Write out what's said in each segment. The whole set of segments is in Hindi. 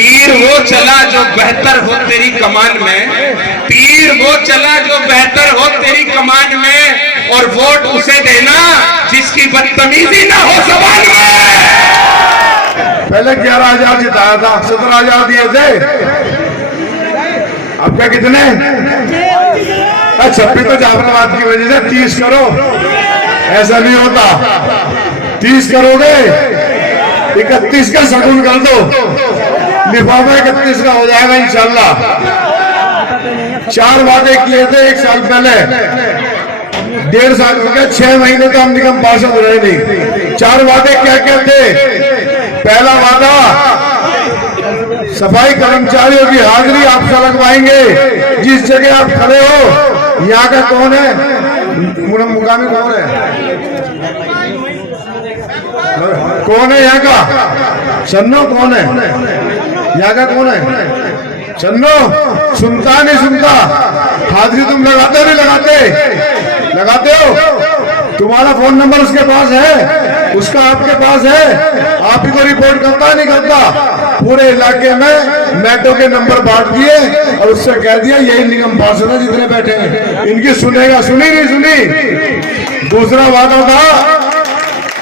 तीर वो चला जो बेहतर हो तेरी कमान में, तीर वो चला जो बेहतर हो तेरी कमान में, और वोट उसे देना जिसकी बदतमीजी ना हो जबान में। पहले 11,000 जिताया था, 17,000 दिए थे, अब क्या कितने? 26 तो जाफराबाद की वजह से 30 करो, ऐसा नहीं होता। 30 करोगे, 31 का शगुन कर दो, लिफाफा 31 का हो जाएगा इंशाल्लाह। 4 वादे किए थे 1 साल पहले, 1.5 साल हो गया, 6 महीने तो हम निगम पार्षद रहे नहीं। 4 वादे क्या क्या थे? पहला वादा, सफाई कर्मचारियों की हाजिरी आप लगवाएंगे, जिस जगह आप खड़े हो। यहाँ का कौन है मुकामी, कौन है, कौन है यहाँ का? सन्नो कौन है यहाँ का? कौन है सन्नो? सुनता नहीं सुनता? हाजिरी तुम लगाते नहीं लगाते? लगाते हो। तुम्हारा फोन नंबर उसके पास है, उसका आपके पास है, आप ही को रिपोर्ट करता नहीं करता? पूरे इलाके में मेट्रो के नंबर बांट दिए और उससे कह दिया यही निगम पार्षद है जितने बैठे हैं, इनकी सुनेगा। सुनी नहीं सुनी? दूसरा वादा था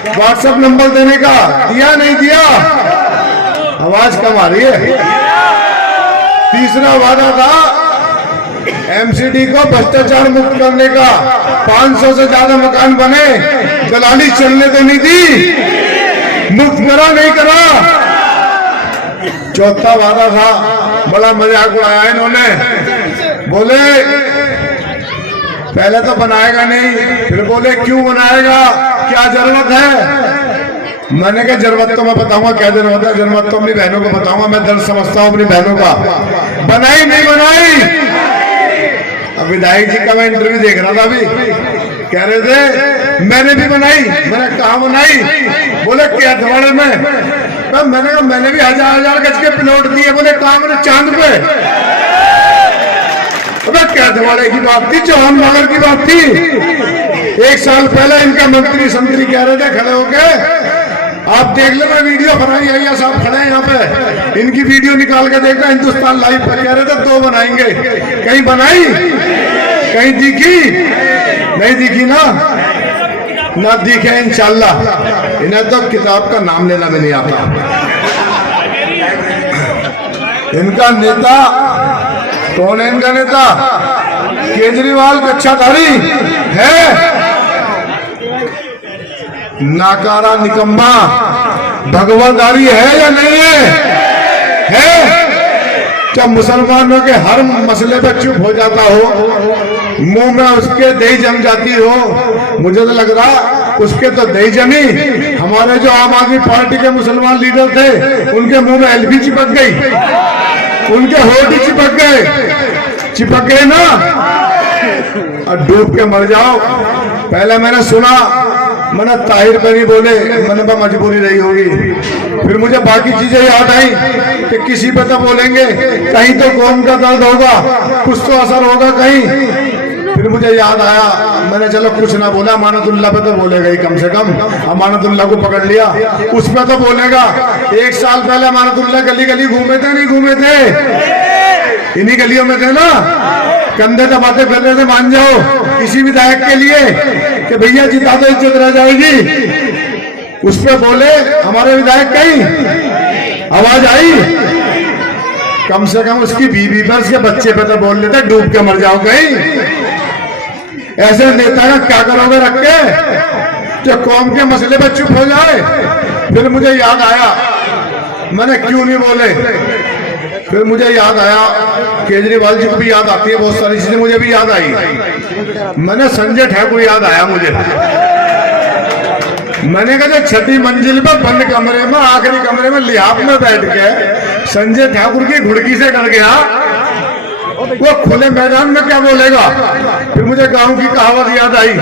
व्हाट्सएप नंबर देने का, दिया नहीं दिया? आवाज कम आ रही है। तीसरा वादा था एमसीडी को भ्रष्टाचार मुक्त करने का, 500 से ज्यादा मकान बने, दलाली चलने तो नहीं दी, मुक्त करा नहीं करा। चौथा वादा था, बड़ा मजाक उड़ाया इन्होंने, बोले पहले तो बनाएगा नहीं, फिर बोले क्यों बनाएगा, क्या जरूरत है? मैंने कहा जरूरत तो मैं बताऊंगा क्या जरूरत है, जरूरत तो अपनी बहनों को बताऊंगा, मैं दर्द समझता हूं अपनी बहनों का। बनाई नहीं बनाई? अब विधायक जी का मैं इंटरव्यू देख रहा था अभी, कह रहे थे मैंने भी बनाई। मैंने कहा बनाई? बोले क्या धवाड़े में? मैंने कहा मैंने भी 1000 गज के प्लॉट दिए। बोले कहा? मैंने चांद पे। क्या धवाड़े की बात थी, चौहान नगर की बात थी। 1 साल पहले इनका मंत्री संतरी कह रहे थे खड़े होके, आप देख लो, मैं वीडियो बनाई, अय्या साहब खड़े हैं यहाँ पे, इनकी वीडियो निकाल के देखना, हिंदुस्तान लाइव पर कह रहे थे 2 बनाएंगे। कहीं बनाई? कहीं दिखी? नहीं दिखी ना दिखे इंशाल्लाह। इन्हें तो किताब का नाम लेना भी नहीं आता। इनका नेता कौन है? इनका नेता केजरीवाल कच्छाधारी है, नाकारा निकम्मा, भगवानदारी है या नहीं है? क्या मुसलमानों के हर मसले पर चुप हो जाता हो, मुंह में उसके दही जम जाती हो? मुझे तो लग रहा उसके तो दही जमी, हमारे जो आम आदमी पार्टी के मुसलमान लीडर थे उनके मुंह में एलबी चिपक गई, उनके होठ ही चिपक गए ना, और डूब के मर जाओ। पहले मैंने सुना, मैंने ताहिर पे नहीं बोले, मैंने मजबूरी रही होगी। फिर मुझे बाकी चीजें याद आई कि किसी पे तो बोलेंगे, कहीं तो कौम का दर्द होगा, कुछ तो असर होगा कहीं। फिर मुझे याद आया, मैंने चलो कुछ ना बोला, अमानतुल्लाह पे तो बोलेगा ही कम से कम। अमानतुल्लाह को पकड़ लिया, उस पे तो बोलेगा। 1 साल पहले अमानतुल्लाह गली गली घूमे थे, नहीं घूमे थे? इन्हीं गलियों में थे ना, कंधे दबाते फिर रहे थे, मान जाओ किसी विधायक के लिए कि भैया जिता तो इज्जत रह जाएगी। उस पे बोले हमारे विधायक, कहीं आवाज आई? कम से कम उसकी बीवी पर, उसके बच्चे पे तो बोल लेते डूब के मर जाओ कहीं। ऐसे नेता का क्या करोगे रख के, जो कौम के मसले पर चुप हो जाए? फिर मुझे याद आया, मैंने क्यों नहीं बोले। फिर मुझे याद आया, केजरीवाल जी को भी याद आती है बहुत सारी चीजें, मुझे भी याद आई। मैंने संजय ठाकुर याद आया मुझे। मैंने कहा 6ठी मंजिल पर बंद कमरे में, आखिरी कमरे में लिहाफ में बैठ के संजय ठाकुर की घुड़की से डर गया, वो खुले मैदान में क्या बोलेगा? फिर मुझे गांव की कहावत याद आई।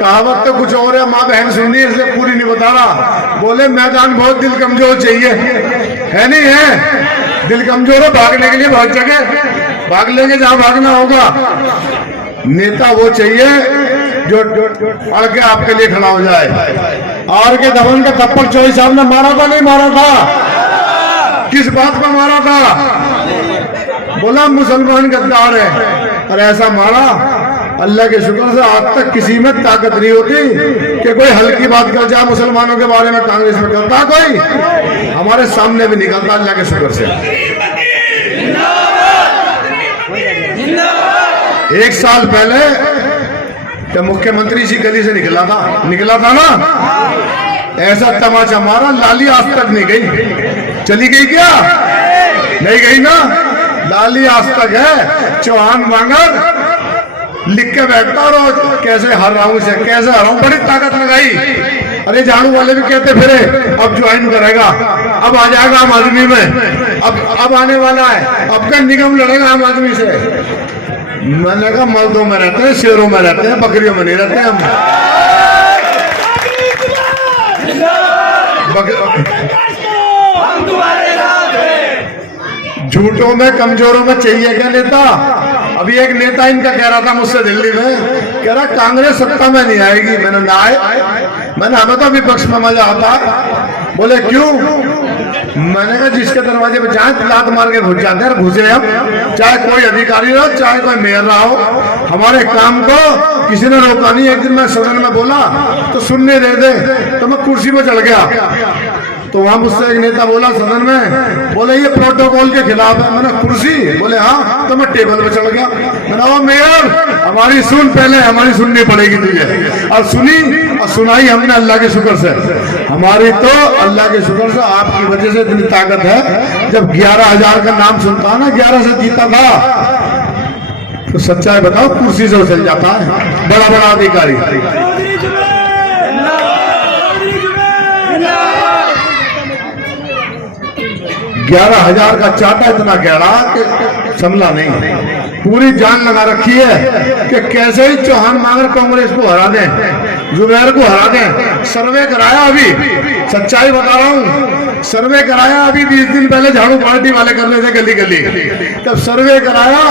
कहावत तो कुछ और है, माँ बहन सुनी इसलिए पूरी नहीं बता रहा। बोले मैदान बहुत दिल कमजोर चाहिए, है नहीं है? दिल कमजोर है, भागने के लिए बहुत जगह भाग लेंगे जहां भागना होगा। नेता वो चाहिए जो अड़ के आपके लिए खड़ा हो जाए। आर के धवन का थप्पड़ चौधरी साहब ने मारा था, नहीं मारा था? किस बात पर मारा था? बोला मुसलमान गद्दार है, और ऐसा मारा अल्लाह के शुक्र से आज तक किसी में ताकत नहीं होती कि कोई हल्की बात कर जाए मुसलमानों के बारे में। कांग्रेस में करता कोई, हमारे सामने भी निकलता अल्लाह के शुक्र से। एक साल पहले जब मुख्यमंत्री जी गली से निकला था ना, ऐसा तमाचा मारा, लाली आज तक नहीं गई। चली गई क्या? नहीं गई ना। लाली आज तक है। चौहान वांगर लिख के बैठता और कैसे हर रहा हूं, कैसे हर रहा हूं, बड़ी ताकत लगाई। अरे झाड़ू वाले भी कहते फिरे अब ज्वाइन करेगा, अब आ जाएगा आम आदमी में, अब आने वाला है, अब का निगम लड़ेगा आम आदमी से। मैंने कहा मर्दों में रहते हैं, शेरों में रहते हैं, बकरियों में नहीं रहते हम। झूठों में कमजोरों में चाहिए क्या नेता? अभी एक नेता इनका कह रहा था मुझसे दिल्ली में, कह रहा कांग्रेस सत्ता में नहीं आएगी। मैंने ना आए, मैंने हमें तो विपक्ष में मजा आता। बोले क्यों? मैंने कहा जिसके दरवाजे पे जाए लात मार के घुस जाते हैं, घुसे हम, चाहे कोई अधिकारी रहो, चाहे कोई मेयर रहा हो, हमारे काम को किसी ने रोका नहीं। एक दिन मैं सदन में बोला तो सुनने दे तो मैं कुर्सी पे चढ़ गया। तो वहां मुझसे एक नेता बोला सदन में, बोले ये प्रोटोकॉल के खिलाफ है। मैंने कुर्सी? बोले हाँ। तो मैं टेबल पे चढ़ गया। मैंने ओ मेयर हमारी सुन, पहले हमारी सुननी पड़ेगी तुझे। और सुनी और सुनाई हमने अल्लाह के शुक्र से। हमारी तो अल्लाह के शुक्र से आपकी वजह से इतनी ताकत है। जब 11,000 का नाम सुनता ना, 11 से जीता था, तो सच्चाई बताओ कुर्सी से उछल जाता है बड़ा बड़ा अधिकारी। 11,000 का चाटा इतना गहरा कि संभला नहीं। पूरी जान लगा रखी है कि कैसे ही चौहान मांगर कांग्रेस को हरा दें, जुबैर को हरा दें। सर्वे कराया, अभी सच्चाई बता रहा हूँ, सर्वे कराया अभी 20 दिन पहले, झाड़ू पार्टी वाले कर रहे थे गली गली। तब सर्वे कराया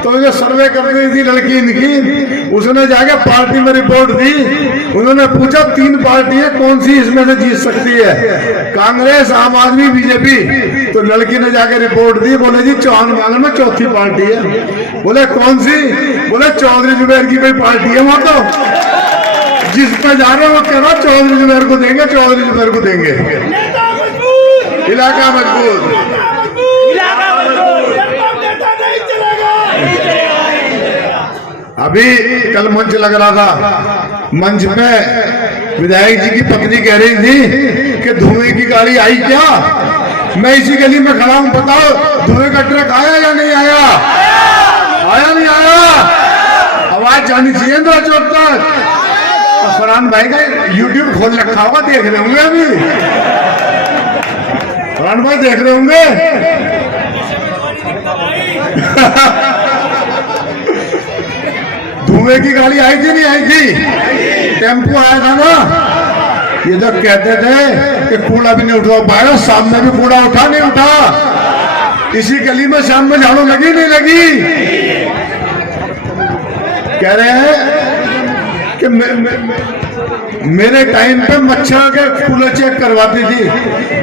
तो जो सर्वे कर रही थी लड़की इनकी, उसने जाके पार्टी में रिपोर्ट दी। उन्होंने पूछा 3 पार्टी है, कौन सी इसमें से जीत सकती है? कांग्रेस, आम आदमी, बीजेपी। तो लड़की ने जाके रिपोर्ट दी, बोले जी चौहान मांगल में चौथी पार्टी है। बोले कौन सी? बोले चौधरी जुबैर की कोई पार्टी है वहां। तो जिस पे जा रहे हैं वो कह रहा चौधरी जुबैर को देंगे, चौधरी जुबैर को देंगे। इलाका मजबूत। अभी कल मंच लग रहा था, मंच पे विधायक जी की पत्नी कह रही थी कि धुएं की गाड़ी आई क्या? मैं इसी गली में खड़ा हूं, बताओ धुएं का ट्रक आया या नहीं आया? आया नहीं आया? आवाज जानी चाहिए इंदिरा चौक तक। फरहान भाई का यूट्यूब खोल रखा होगा, देख रहे होंगे अभी। फरहान भाई देख रहे होंगे। धुएं की गाड़ी आई थी नहीं आई थी? टेम्पो आया था ना। ये तो कहते थे कि कूड़ा भी नहीं उठा पाया, शाम में भी कूड़ा उठा नहीं उठा। इसी गली में शाम में झाड़ू लगी नहीं लगी? कह रहे हैं कि मेरे टाइम पे मच्छर के कूलर चेक करवाती थी।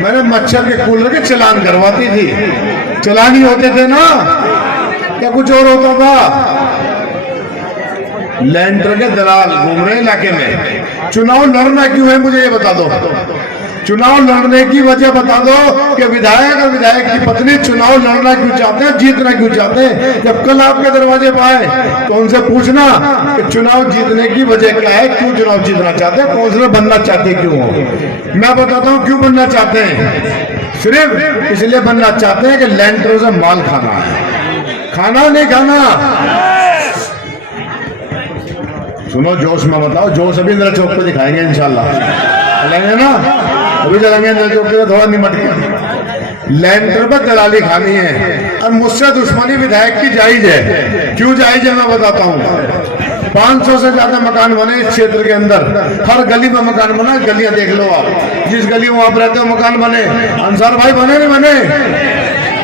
मैंने मच्छर के कूलर के चलान करवाती थी। चलान ही होते थे ना, क्या कुछ और होता था? लैंडर के दलाल घूम रहे इलाके में। चुनाव लड़ना क्यों है मुझे ये बता दो। चुनाव लड़ने की वजह बता दो कि विधायक और विधायक की पत्नी चुनाव लड़ना क्यों चाहते हैं, जीतना क्यों चाहते हैं। जब कल आपके दरवाजे पर आए तो उनसे पूछना कि चुनाव जीतने की वजह क्या है, क्यों चुनाव जीतना चाहते हैं, काउंसलर बनना चाहते क्यों हो। मैं बताता हूँ क्यों बनना चाहते हैं। सिर्फ इसलिए बनना चाहते हैं कि लैंडरों से माल खाना है, खाना नहीं खाना। सुनो जोश में बताओ, जोश अभी इंदिरा चौक पे दिखाएंगे इंशाल्लाह। चलेंगे ना, अभी चलेंगे इंदिरा चौक पे, थोड़ा निमट के। लैंडर पर दलाली खानी है और मुझसे दुश्मनी विधायक की जायज है। क्यों जायज है मैं बताता हूँ। 500 से ज्यादा मकान बने इस क्षेत्र के अंदर, हर गली में मकान बना। गलियां देख लो आप, जिस गली में आप रहते हो मकान बने। अंसार भाई बने नहीं बने?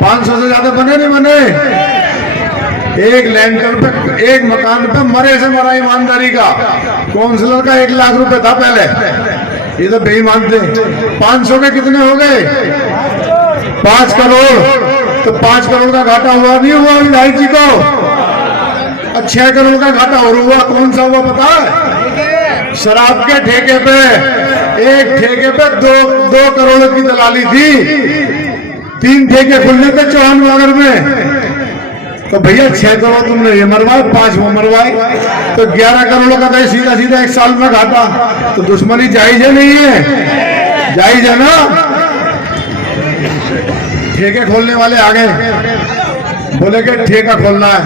500 से ज्यादा बने नहीं बने? एक लैंडर पे, एक मकान पे मरे से मरा ईमानदारी का। काउंसलर का 1 लाख रुपए था पहले, ये तो बेईमान थे। 500 के कितने हो गए? 5 करोड़, तो 5 करोड़ का घाटा हुआ नहीं हुआ विधायक जी को? 6 करोड़ का घाटा और हुआ, कौन सा हुआ पता है? शराब के ठेके पे, एक ठेके पे 2 करोड़ की दलाली थी, 3 ठेके खुलने थे चौहान नगर में। तो भैया 6 करोड़ तुमने ये मरवाए, 5 वो मरवाए, तो 11 करोड़ का था सीधा सीधा 1 साल में घाटा। तो दुश्मनी जायज है नहीं है? जायज है ना? ठेके खोलने वाले आ गए, बोले कि ठेका खोलना है।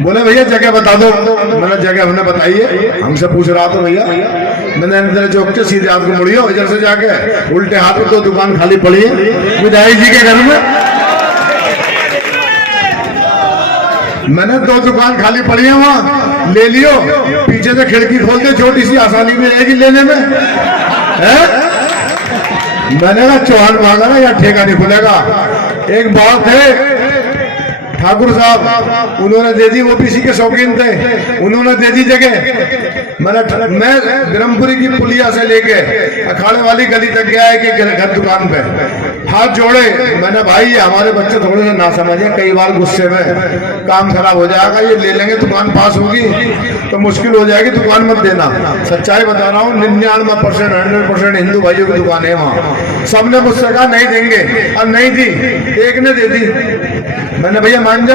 बोले भैया जगह बता दो। मैंने जगह हमने बताई है, हमसे पूछ रहा तो भैया मैंने इधर चौक के सीधे हाथ को मुड़ियो, इधर से जाके उल्टे हाथ में 2 दुकान खाली पड़ी है विधायक जी के घर में। मैंने 2 दुकान खाली पड़ी है, वहां ले लियो, पीछे से खिड़की खोल दे, छोटी सी आसानी में रहेगी लेने में है? मैंने कहा चौहान भागा ना या ठेका नहीं खुलेगा। एक बात है ठाकुर साहब, उन्होंने दे दी, ओबीसी के शौकीन थे, उन्होंने दे दी जगह। मैं ब्रह्मपुरी की पुलिया से लेके अखाड़े वाली गली तक गया है कि घर दुकान पे हाथ जोड़े। मैंने भाई ये हमारे बच्चे थोड़े से ना समझे, कई बार गुस्से में काम खराब हो जाएगा, ये ले लेंगे दुकान पास होगी तो मुश्किल हो जाएगी, दुकान मत देना। सच्चाई बता रहा हूँ, 99% 100% हिंदू भाइयों की दुकान है वहाँ। सबने मुझसे कहा नहीं देंगे, और नहीं दी, एक ने दे दी। मैंने भैया मान जा,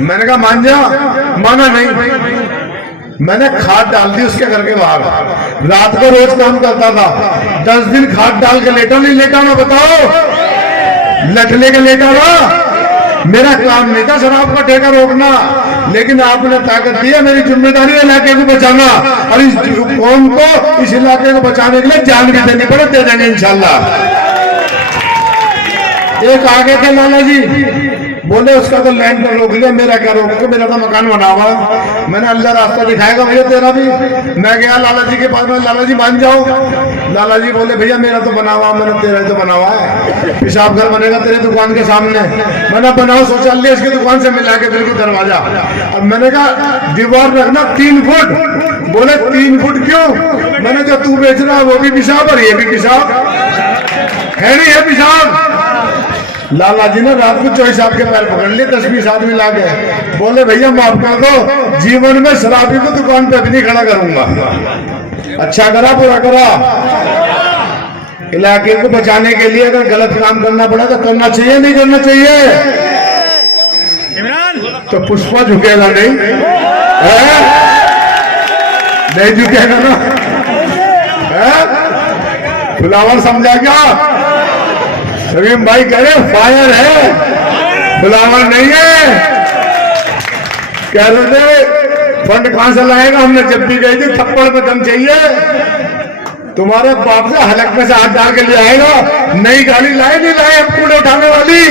मैंने कहा मान जा, माना नहीं। मैंने खाद डाल दी उसके घर के बाहर, रात को रोज काम करता था, 10 दिन खाद डाल के लेटा नहीं लेटा मैं बताओ? लटले के लेटा था। मेरा काम नहीं था शराब का ठेका रोकना, लेकिन आपने ताकत दी है, मेरी जिम्मेदारी है इलाके को बचाना, और इस कौम को, इस इलाके को बचाने के लिए जान भी देनी पड़े, दे देंगे इंशाल्लाह। एक आगे थे लाला जी, बोले उसका तो लैंड पर रोक लिया, मेरा क्या रोक के, मेरा तो मकान बना हुआ। मैंने अल्लाह रास्ता दिखाएगा भैया तेरा भी। मैं गया लाला जी के पास में, लाला जी मान जाओ। लाला जी बोले भैया मेरा तो बना हुआ। मैंने तेरा तो बना हुआ है, पेशाब घर बनेगा तेरे दुकान के सामने। मैंने बनाओ शौचालय इसकी दुकान से मिला के बिल्कुल दरवाजा। अब मैंने कहा दीवार रखना 3 फुट। बोले 3 फुट क्यों? मैंने जो तू बेच रहा है वो भी पेशाब और ये भी पेशाब है, नहीं है पेशाब। लाला जी ने रात को 24 साहब के पैर पकड़ लिए, 10-20 आदमी ला गए। बोले भैया माफ कर दो, जीवन में शराबी को दुकान पे भी नहीं खड़ा करूंगा। अच्छा करा, पूरा करा। इलाके को बचाने के लिए अगर गलत काम करना पड़ा तो करना चाहिए, नहीं करना चाहिए? तो पुष्पा झुकेगा नहीं है? नहीं झुकेगा ना? फुलावर समझा क्या? सलीम भाई कह रहे फायर है, फुलावर नहीं है। कह रहे थे फंड कहां से लाएगा? हमने जब भी गई थी थप्पड़ पे दम चाहिए, तुम्हारे बाप से हलक में से हाथ डाल के ले आएगा। नई गाड़ी लाए नहीं लाए, हम कूड़े उठाने वाली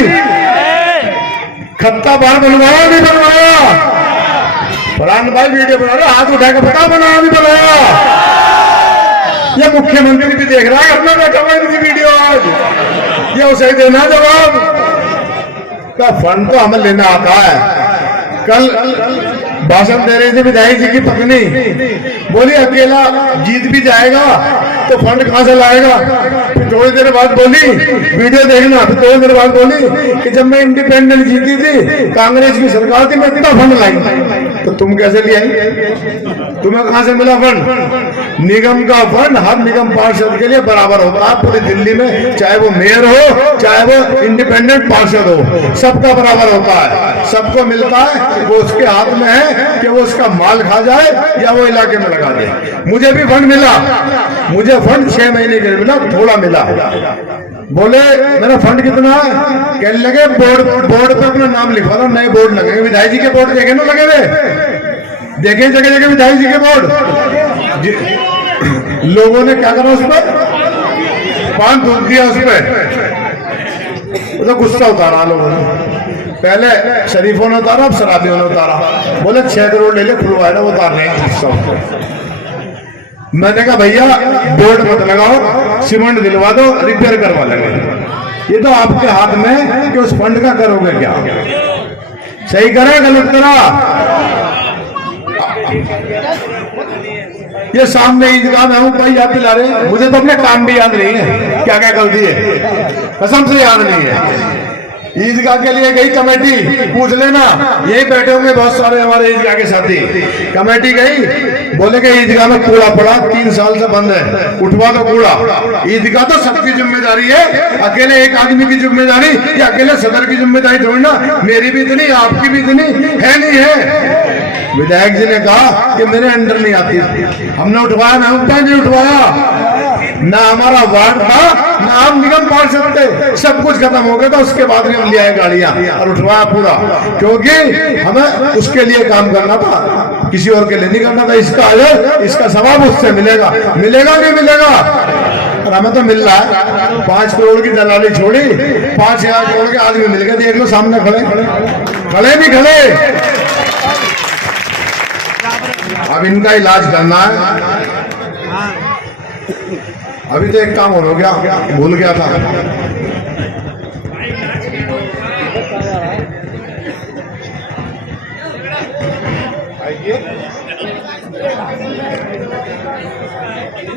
खत्ता बार बनवाया नहीं बनवाया? फरहान भाई वीडियो बना रहे, हाथ उठा के बता बनाया नहीं बनाया? ये मुख्यमंत्री भी देख रहा है अपना बैठा हुआ इनकी वीडियो आज, ये उसे देना जवाब का। फंड तो हमें लेना आता है। कल भाषण दे रही थी विधायक जी की पत्नी, बोली अकेला जीत भी जाएगा तो फंड कहां से लाएगा? फिर थोड़ी देर बाद बोली, वीडियो देखना, फिर थोड़ी देर बाद बोली कि जब मैं इंडिपेंडेंट जीती थी, कांग्रेस की सरकार थी, मैं इतना फंड लाई। तो तुम कैसे ले आई? तुम्हें कहां से मिला फंड? निगम का फंड हर निगम पार्षद के लिए बराबर होता है पूरी दिल्ली में, चाहे वो मेयर हो चाहे वो इंडिपेंडेंट पार्षद हो, सबका बराबर होता है, सबको मिलता है। वो उसके हाथ में है कि वो उसका माल खा जाए या वो इलाके में लगा दे। मुझे भी फंड मिला, मुझे फंड 6 महीने के लिए मिला, थोड़ा मिला। बोले मेरा फंड कितना है? कहने लगे बोर्ड पे अपना नाम लिखवा दो, नए बोर्ड लगेंगे। विधायक जी के बोर्ड देखे ना लगे हुए, देखे जगह जगह विधायक जी के बोर्ड। लोगों ने क्या करा उस पर? पान थूक दिया उस पर, तो गुस्सा उतारा लोगों ने। पहले शरीफों ने उतारा, अब शराबियों ने उतारा। बोले 6 करोड़ ले ले, खुलवाए ना, वो उतार रहे हैं गुस्सा। मैंने कहा भैया बोर्ड मत लगाओ, सीमेंट दिलवा दो, रिपेयर करवा लेंगे। ये तो आपके हाथ में कि उस फंड का करोगे क्या, सही करा गलत करा। ये सामने ईदगाह में हूँ भाई, याद दिला रहे, मुझे तो अपने काम भी याद नहीं है क्या क्या गलती है, कसम से याद नहीं है। ईदगाह के लिए गई कमेटी, पूछ लेना, यही बैठे होंगे बहुत सारे हमारे ईदगाह के साथी। कमेटी गई, बोले कि ईदगाह में कूड़ा पड़ा 3 साल से बंद है, उठवा दो कूड़ा। ईदगाह तो सबकी जिम्मेदारी है, अकेले एक आदमी की जिम्मेदारी या अकेले सदर की जिम्मेदारी थोड़ी ना, मेरी भी इतनी, आपकी भी इतनी है नहीं है। विधायक जी ने कहा कि मेरे अंडर नहीं आती, हमने उठवाया ना, नहीं उठवाया ना, हमारा वार्ड था ना हम निगम पार्षद थे, सब कुछ खत्म हो गया था, उसके बाद में हम ले आए गाड़ियां और उठवाया पूरा, क्योंकि हमें उसके लिए काम करना था, किसी और के लिए नहीं करना था। इसका अजर, इसका सवाब उससे मिलेगा, मिलेगा नहीं मिलेगा, और हमें तो मिल रहा है। 5 करोड़ की दलाली छोड़ी, 5,000 करोड़ के आदमी मिल गए, देख लो सामने खड़े खड़े भी खड़े। अब इनका इलाज करना है। अभी तो एक काम हो गया, भूल गया था,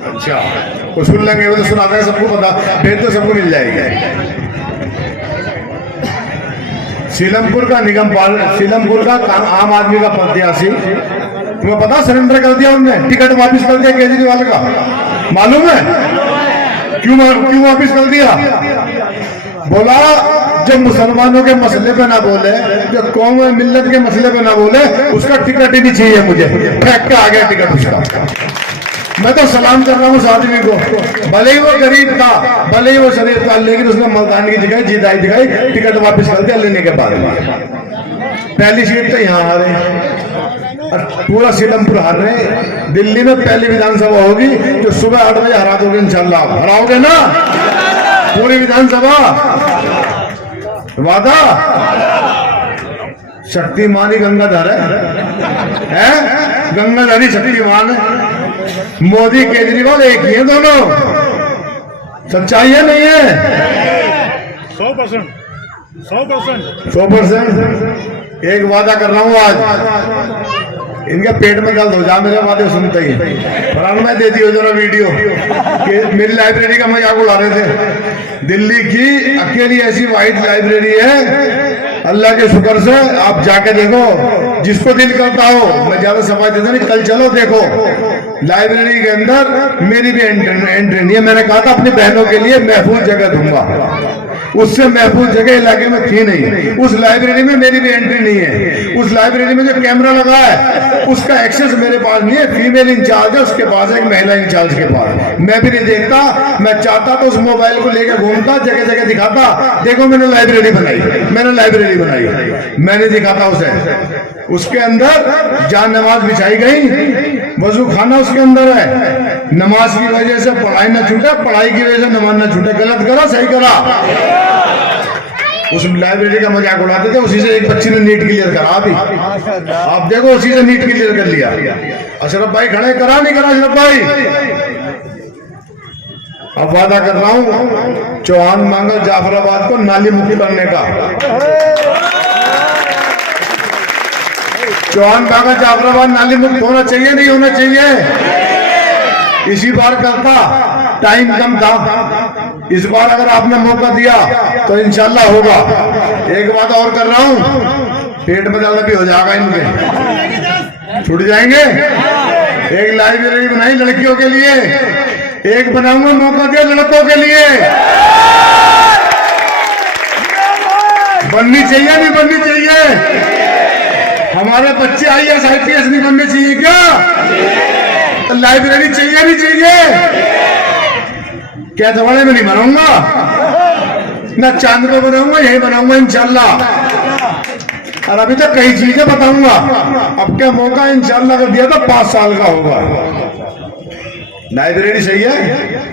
अच्छा वो सुन लेंगे, वो तो सुनाते हैं, सबको पता, भेद तो सबको मिल जाएगी। सीलमपुर का निगम सीलमपुर का आम आदमी का प्रत्याशी, तुम्हें पता सरेंडर कर दिया उनने, टिकट वापस कर दिया केजरीवाल का, मालूम है क्यों वापस कर दिया? बोला जब मुसलमानों के मसले पे ना बोले, जो कौम मिल्लत के मसले पे ना बोले, उसका टिकट ही नहीं चाहिए मुझे, फेंक के आ गया टिकट उसका। मैं तो सलाम कर रहा हूँ उस आदमी को, भले ही वो गरीब था, भले ही वो शरीफ था, लेकिन उसने मुल्तान की जगह जीदाई दिखाई, टिकट वापस कर दिया लेने के बाद में। पहली सीट तो यहाँ हारे और पूरा सीलमपुर हार रहे। दिल्ली में पहली विधानसभा होगी जो सुबह 8 बजे हरा दोगे इंशाल्लाह, हराओगे ना पूरी विधानसभा, वादा। शक्तिमान ही गंगाधर है, गंगाधरी शक्तिमान है। मोदी केजरीवाल एक ही है दोनों, सच्चाई है नहीं है? 100%। एक वादा कर रहा हूं आज, इनके पेट में दर्द हो जा मेरे वादे सुनते ही। फरान में दे दियो जरा वीडियो कि मेरी लाइब्रेरी का मजाक उड़ा रहे थे। दिल्ली की अकेली ऐसी वाइट लाइब्रेरी है, अल्लाह के शुक्र से आप जाके देखो, जिसको दिल करता हो, मैं ज्यादा समय देता नहीं, कल चलो देखो। लाइब्रेरी के अंदर मेरी भी एंट्री नहीं है, मैंने कहा था अपनी बहनों के लिए महफूज जगह दूंगा, उससे महफूज जगह इलाके में थी नहीं। उस लाइब्रेरी में मेरी भी एंट्री नहीं है। उस लाइब्रेरी में जो कैमरा लगा है उसका एक्सेस मेरे पास नहीं है, फीमेल इंचार्ज है उसके पास, एक महिला इंचार्ज के पास। मैं भी नहीं देखता, मैं चाहता तो उस मोबाइल को लेकर घूमता, जगह जगह दिखाता, देखो मैंने लाइब्रेरी बनाई, मैंने लाइब्रेरी बनाई, मैंने दिखाता उसे। उसके अंदर जान नमाज बिछाई गई, वजू खाना उसके अंदर है, नमाज की वजह से पढ़ाई न छूटे, पढ़ाई की वजह से नमाज न छूटे। गलत करा सही करा, उस लाइब्रेरी का मजाक उड़ाते थे, उसी से एक बच्ची ने नीट क्लियर करा, अभी आप देखो उसी से नीट क्लियर कर लिया। अशरफ भाई खड़े, करा नहीं करा अशरफ भाई? अब वादा कर रहा हूं चौहान मांगल जाफराबाद को नाली मुक्त करने का। चौहान मांगल जाफराबाद नाली मुक्त होना चाहिए, नहीं होना चाहिए? इसी बार करता, टाइम कम था, इस बार अगर आपने मौका दिया तो इंशाल्लाह होगा। एक बात और कर रहा हूं, पेट में दर्द भी हो जाएगा, इनके छूट जाएंगे। एक लाइब्रेरी बनाई लड़कियों के लिए, एक बनाऊंगा मौका दिया लड़कों के लिए। बननी चाहिए नहीं बननी चाहिए? हमारे बच्चे IAS IPS नहीं बनने चाहिए क्या? तो लाइब्रेरी चाहिए नहीं चाहिए? क्या दवाड़े में नहीं बनाऊंगा, ना चांद में बनाऊंगा, यही बनाऊंगा इंशाल्लाह। और अभी तो कई चीजें बताऊंगा, अब क्या मौका इंशाल्लाह अगर दिया तो 5 साल का होगा। लाइब्रेरी सही है?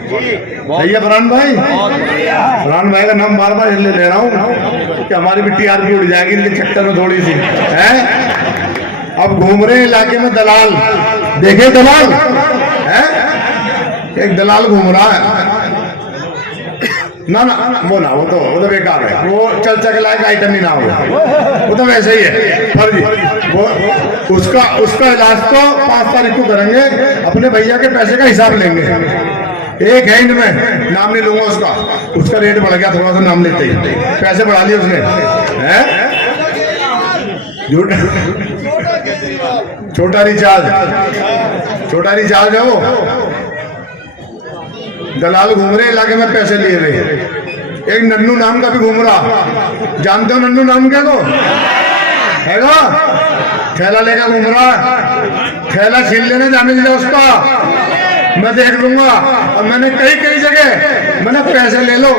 सही है फरहान भाई? फरहान भाई का नाम बार बार ले रहा हूँ कि हमारी भी TRP उड़ जाएगी इनके चक्कर में थोड़ी सी है। अब घूम रहे इलाके में दलाल, देखे दलाल है, एक दलाल घूम रहा है, ना वो तो बेकार है, वो चर्चा के लायक आइटम ही ना हो, वो तो वैसे ही है फर्जी। वो उसका इलाज तो 5 तारीख को करेंगे, अपने भैया के पैसे का हिसाब लेंगे। एक है इनमें, नाम नहीं लूंगा उसका रेट बढ़ गया थोड़ा सा, नाम लेते ही पैसे बढ़ा लिए उसने, है झूठ। छोटा रिचार्ज है वो, दलाल घूम रहे इलाके में, पैसे लिए रहे। एक नन्नू नाम का भी घूम रहा, जानते हो नन्नू नाम क्या तो है ना, थैला लेकर घूम रहा, थैला छीन लेने जाने दीजिए उसका, मैं देख लूंगा। और मैंने कई जगह मैंने पैसे ले लो,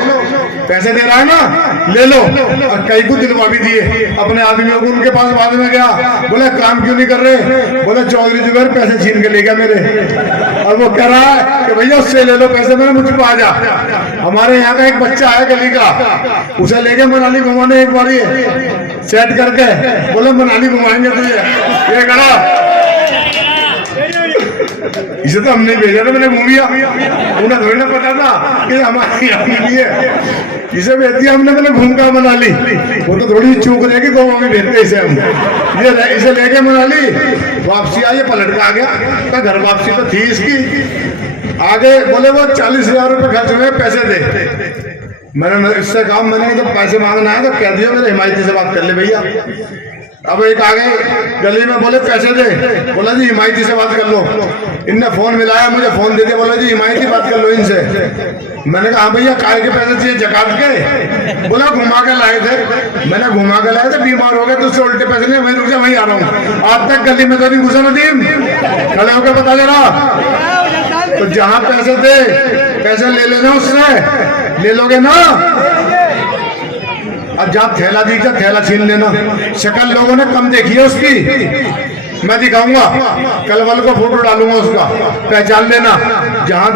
पैसे दे रहा है ना, ले लो, और कई को दिलवा भी दिए अपने आदमियों को। उनके पास बाद में गया, बोले काम क्यों नहीं कर रहे, बोले चौधरी जुबैर पैसे छीन के ले गया मेरे। और वो कह रहा है कि भैया उससे ले लो पैसे, मैंने मुझ पर आ जा। हमारे यहाँ का एक बच्चा है गली का, उसे लेके मनाली घुमाने एक बार सेट करके, बोले मनाली घुमाएंगे तुझे, ये करा। इसे तो हमने भेजा था, मैंने घूमिया, उन्हें थोड़ी ना पता था कि हमारी लिए इसे भेज दिया हमने, मैंने घूम कर मनाली। वो तो थोड़ी चूक रहेगी, गोवा में भेजते इसे हम। ये इसे लेके मनाली वापसी आई, पलट के आ गया, घर वापसी तो थी इसकी। आगे बोले वो 40,000 रुपये खर्च हुए, पैसे दे। मैंने इससे कहा, मैंने तो पैसे मांगना है तो कह दिया मेरे हिमायती से बात कर ले भैया। अब एक आ गए गली में, बोले पैसे दे, बोला जी हिमायती से बात कर लो। इनने फोन मिलाया, मुझे फोन दे दिया, बोला जी हिमायती बात कर लो इनसे। मैंने कहा हाँ भैया काय के पैसे चाहिए, जकात के? बोला घुमा के लाए थे। मैंने घुमा के लाए थे, बीमार हो गए तो उससे उल्टे पैसे नहीं, वहीं रुक जा, वहीं आ रहा हूँ। आज तक गली में तो नहीं घुसा नदीम, खड़े होकर बता दे रहा। तो जहाँ पैसे दे, पैसे ले लेना उससे, ले लोगे ना। अब जहाँ थैला दिख जाए थैला छीन लेना। शक्ल लोगों ने कम देखी है उसकी, मैं दिखाऊंगा कल वाले को, फोटो डालूंगा उसका, पहचान लेना। जहाँ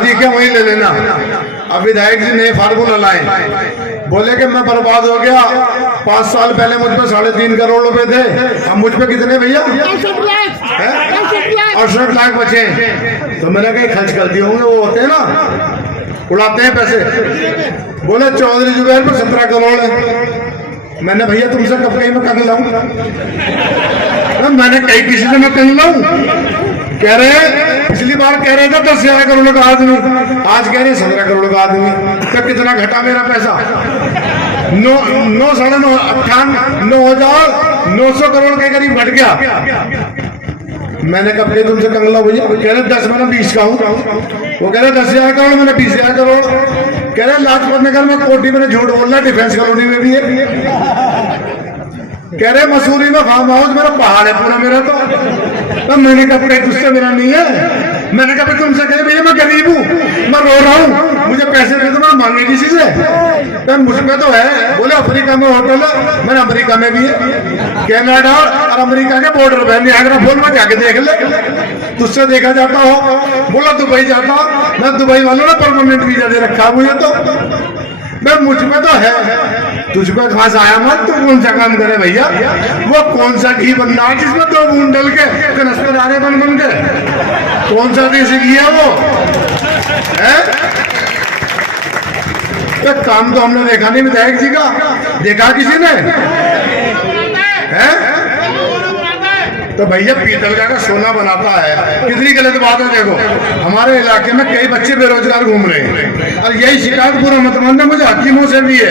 दिखे वहीं ले लेना। अब विधायक जी नए फार्मूला लाए, बोले कि मैं बर्बाद हो गया, 5 साल पहले मुझ पे 3.5 करोड़ रुपए थे, अब मुझ पे कितने भैया? 68 लाख बचे। तो मैंने कहीं खर्च कर दिए होंगे, वो होते हैं ना उड़ाते हैं पैसे। बोले चौधरी जुबैर पर 17 करोड़ है। मैंने भैया तुमसे कब कहीं मैं कंग लाऊं? मैंने कहीं किसी से मैं कंग लाऊं? कह रहे पिछली बार कह रहे थे 10,000 करोड़ का आदमी, आज कह रहे 17 करोड़ का आदमी। तो कितना घटा मेरा पैसा? 9,900 करोड़ के करीब घट गया। मैंने कब कहीं तुमसे कंग लाऊं भैया? कह रहे 10, मैंने 20 का हूँ। वो कह रहे 10,000 करोड़, मैंने 20,000 करोड़। कह रहे लाजपत नगर में कोठी, मैंने झूठ बोल रहा, डिफेंस कॉलोनी में भी है। कह रहे मसूरी में फार्म हाउस, मेरा पहाड़ है पूरा मेरा। तो मैंने कहा कहीं तुझसे मेरा नहीं है। मैंने कहा तुमसे कहे भैया मैं गरीब हूँ, मैं रो रहा हूँ, मुझे पैसे दे दो, मैं मांगे किसी से? तो मुझ में तो है। बोले अफ्रीका में होटल है, मैंने अमेरिका में भी है, कनाडा और अमेरिका के बॉर्डर पे, नियाग्रा फॉल में जाके देख ले, तुझसे देखा जाता हो। बोला दुबई जाता, मैं दुबई वालों ने परमानेंट वीजा दे रखा मुझे। तो मैं मुझ में तो है, तुझ पे घास आया मत। तू कौन सा काम करे भैया? वो कौन सा घी बनना है जिसमें 2 बूंद डल के कनस्तर आ रहे बन के? कौन सा देसी घी है वो? है तो काम तो हमने देखा नहीं विधायक जी का, देखा किसी ने? है तो भैया पीतल का सोना बनाता है, कितनी गलत बात है। देखो हमारे इलाके में कई बच्चे बेरोजगार घूम रहे हैं, और यही शिकायत पूरा मत मानना, मुझे हकीमों से भी है।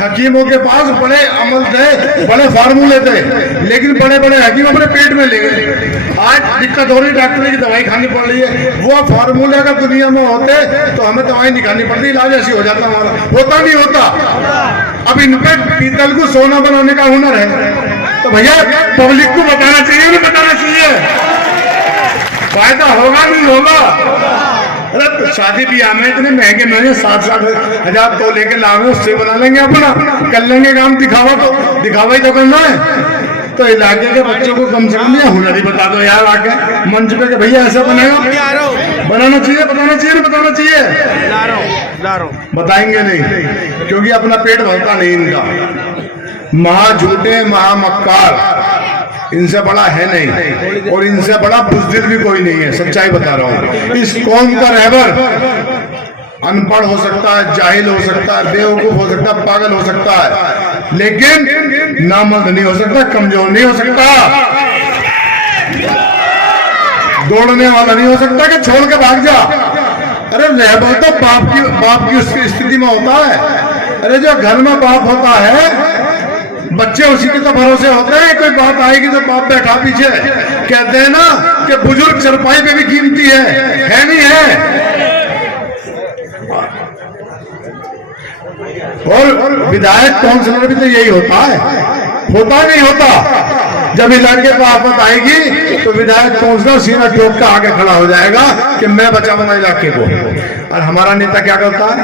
हकीमों के पास बड़े अमल थे, बड़े फार्मूले थे, लेकिन बड़े बड़े हकीम अपने पेट में ले गए। आज दिक्कत हो रही, डॉक्टर की दवाई खानी पड़ रही है। वो फार्मूले अगर दुनिया में होते तो हमें दवाई नहीं खानी पड़ती, इलाज ऐसी हो जाता हमारा। होता नहीं होता। अब इन पे पीतल को सोना बनाने का हुनर है, तो भैया पब्लिक को बताना चाहिए, नहीं बताना चाहिए? फायदा होगा नहीं होगा? अरे तो शादी ब्याह में इतने महंगे महंगे 7-7 हजार तो लेके लावे, उससे बना लेंगे, अपना कर लेंगे काम। दिखावा ही तो करना है। तो इलाके के बच्चों को कम से कम ये हुनर ही बता दो यार, आके मंच पे कि भैया ऐसा बनेगा। बनाना चाहिए, बताना चाहिए, बताना चाहिए। बताएंगे नहीं, क्योंकि अपना पेट भरता नहीं इनका। महा झूठे महामक्कार, इनसे बड़ा है नहीं, और इनसे बड़ा बुज़दिल भी कोई नहीं है। सच्चाई बता रहा हूँ। इस कौम का रहबर अनपढ़ हो सकता है, जाहिल हो सकता है, बेवकूफ हो सकता है, पागल हो सकता है, लेकिन नामर्द नहीं हो सकता, कमजोर नहीं हो सकता, दौड़ने वाला नहीं हो सकता कि छोड़ के भाग जा। अरे रहबो तो बाप की उसकी स्थिति में होता है। अरे जो घर में बाप होता है, बच्चे उसी के तो भरोसे होते हैं। कोई बात आएगी तो बाप बैठा पीछे। कहते हैं ना कि बुजुर्ग चरपाई पे भी कीमती है नहीं है? और विधायक काउंसलर भी तो यही होता है, होता नहीं होता? जब इलाके पर आफत आएगी तो विधायक काउंसलर सीधा ठोक कर आगे खड़ा हो जाएगा कि मैं बचाऊंगा इलाके को। और हमारा नेता क्या करता है?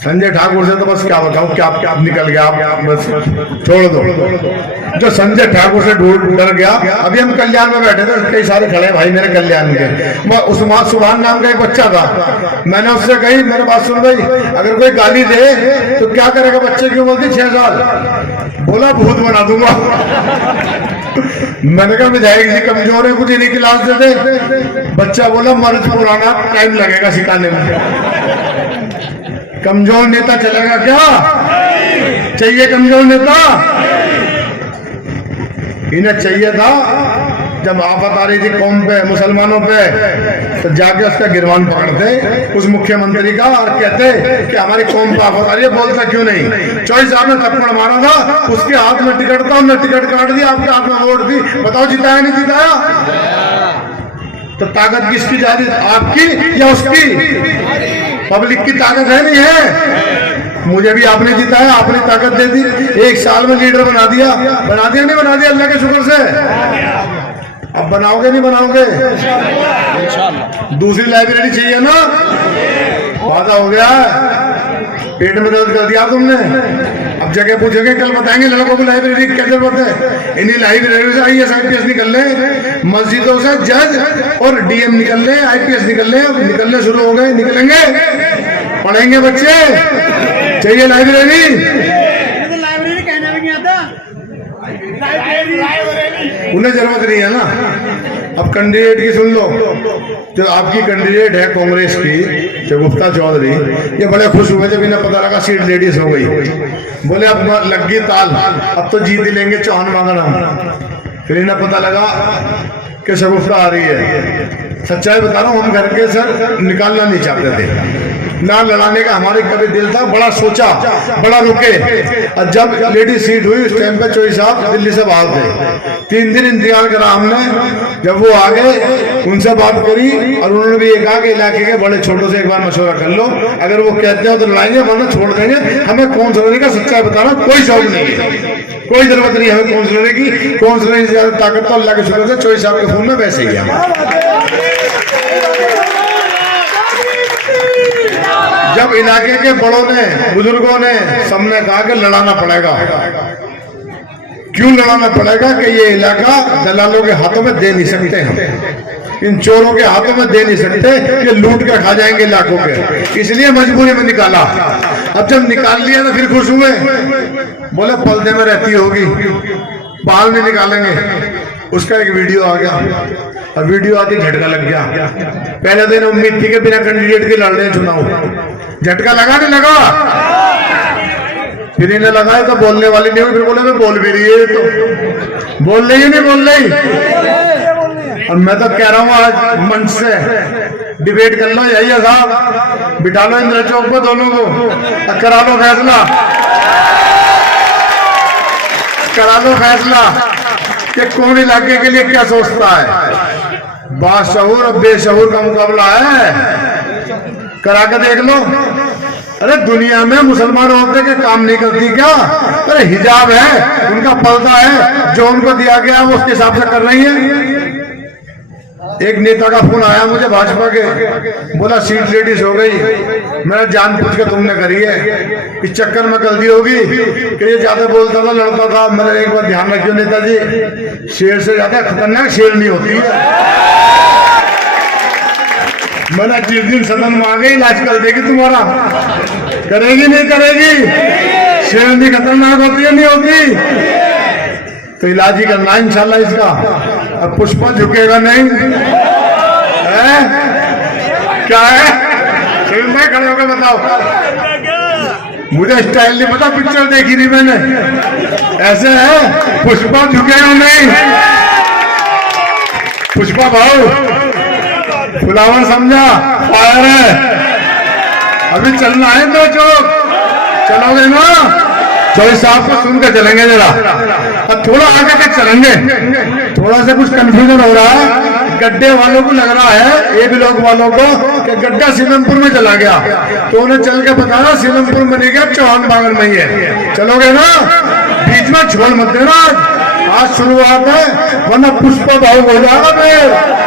संजय ठाकुर से तो बस क्या बताऊं, क्या आप निकल गया, आप बस छोड़ दो। जो संजय ठाकुर से डर गया। अभी हम कल्याण में बैठे थे, कई सारे खड़े भाई मेरे कल्याण के। उस्मान सुभान नाम का एक बच्चा था, मैंने उससे कही, मेरे बात सुन भाई, अगर कोई गाली दे तो क्या करेगा? बच्चे की उम्र थी 6 साल। बोला भूत बना दूंगा। मैंने कहा विधायक जी कमजोर है, कुछ इन्हीं क्लास दे दे। बच्चा बोला मर्ज पुराना, टाइम लगेगा सिखाने में। कमजोर नेता चलेगा क्या? चाहिए कमजोर नेता? इन्हें चाहिए था जब आफत आ रही थी कौम पे, मुसलमानों पे, तो जाके उसका गिरवान पकड़ते उस मुख्यमंत्री का और कहते कि हमारी कौम पे आफत आ रही है, बोलता क्यों नहीं? चौधरी साहब ने थप्पड़ मारा था, उसके हाथ में टिकट था, हमने टिकट काट दिया, आपके हाथ में वोट दी, बताओ जिताया नहीं जिताया? तो ताकत किसकी जा रही? आपकी या उसकी? पब्लिक की ताकत है नहीं है? मुझे भी आपने जिताया, आपने ताकत दे दी, 1 साल में लीडर बना दिया नहीं बना दिया? अल्लाह के शुक्र से। अब बनाओगे नहीं बनाओगे? दूसरी लाइब्रेरी चाहिए ना? वादा हो गया, पेट में दर्द कर दिया तुमने। अब जगह पूछेंगे, कल बताएंगे लड़कों को लाइब्रेरी की क्या जरूरत है। इन्हीं लाइब्रेरी से IAS IPS निकल ले, मस्जिदों से जज और DM निकल ले, IPS निकलने शुरू हो गए, निकलेंगे, पढ़ेंगे बच्चे। चाहिए लाइब्रेरी? लाइब्रेरी कहना भी नहीं आता, उन्हें जरूरत नहीं है ना। अब कैंडिडेट की सुन लो, जो आपकी कैंडिडेट है कांग्रेस की शगुफ्ता चौधरी, ये बड़े खुश हुए जब इन्हें पता लगा सीट लेडीज हो गई। बोले अब लग गई ताल, अब तो जीत लेंगे चौहान मांगना। फिर इन्हें पता लगा कि शगुफ्ता आ रही है। सच्चाई बता रहा हूँ, हम घर के सर निकालना नहीं चाहते थे, ना लड़ाने का हमारे कभी दिल था, बड़ा सोचा, बड़ा रुके। और जब लेडी सीट हुई उस टाइम पे चौधरी साहब दिल्ली से बाहर थे, 3 दिन इंतजार करा हमने। जब वो आ गए, उनसे बात करी और उन्होंने भी ये कहा कि इलाके के बड़े छोटों से एक बार मशवरा कर लो, अगर वो कहते हो तो लड़ाएंगे, वरना छोड़ देंगे। हमें काउंसलर का सच्चाई बताना कोई शौक नहीं है, कोई जरूरत नहीं है हमें काउंसलर की। काउंसलर से ज्यादा ताकत तो अल्लाह के शुक्र से चौधरी साहब के फोन में वैसे ही है। जब इलाके के बड़ों ने, बुजुर्गों ने, सबने कहा कि लड़ाना पड़ेगा। क्यों लड़ाना पड़ेगा? कि ये इलाका दलालों के हाथों में दे नहीं सकते, हम इन चोरों के हाथों में दे नहीं सकते, ये लूट के खा जाएंगे इलाकों के, इसलिए मजबूरी में निकाला। अब जब निकाल लिया तो फिर खुश हुए, बोले पर्दे में रहती होगी, बाहर नहीं निकालेंगे। उसका एक वीडियो आ गया, और वीडियो आती झटका लग गया। पहले दिन उम्मीद थी कि बिना कैंडिडेट के लड़ रहे चुनाव, झटका लगा नहीं लगा? फिर इन्हें लगाए तो बोलने वाली नहीं हुई, फिर बोले मैं बोल भी रही है, तो बोल रही है नहीं बोल रही। और मैं तो कह रहा हूँ आज मंच से डिबेट कर लो, यही है साहब, बिठा लो इंद्र चौक पर दोनों को, करा लो फैसला, करा लो फैसला कि कौन इलाके के लिए क्या सोचता है। बाशऊर और बेशऊर का मुकाबला है, करा के देख लो। अरे दुनिया में मुसलमान औरतें के काम नहीं करती क्या? अरे हिजाब है, उनका पर्दा है, जो उनको दिया गया वो उसके हिसाब से कर रही है। एक नेता का फोन आया मुझे भाजपा के, बोला सीट लेडीज हो गई। मैंने जानबूझ के तुमने करी है, इस चक्कर में कर दी होगी कि ये ज्यादा बोलता था, लड़ता था। मैंने एक बार ध्यान रखियो नेताजी, शेर से ज्यादा खतरनाक शेर नहीं होती है। मैंने जिस दिन सदन में आ गई, इलाज कर देगी तुम्हारा, करेगी नहीं करेगी? शेर नहीं खतरनाक होती है नहीं होती? तो इलाज ही करना है इंशाल्लाह इसका। अब पुष्पा झुकेगा नहीं है? क्या है? फिल्म में खड़े होकर बताओ। मुझे स्टाइल नहीं पता, पिक्चर देखी नहीं मैंने। ऐसे है पुष्पा झुके हो नहीं, पुष्पा भाव फुलावर समझा, फायर है। अभी चलना है तो चौक, चलोगे ना? चौधरी साहब को सुनकर चलेंगे जरा, अब थोड़ा आगे के चलेंगे। थोड़ा सा कुछ कंफ्यूजन हो रहा है, गड्ढे वालों को लग रहा है, एक लोग वालों को, कि गड्ढा सीलमपुर में चला गया, तो उन्हें चल के बताना सीलमपुर में नहीं गया, चौहान बागर में ही है। चलोगे ना? बीच में छोड़ मत देना, आज शुरुआत है, वरना पुष्पा भाव हो जाएगा फिर।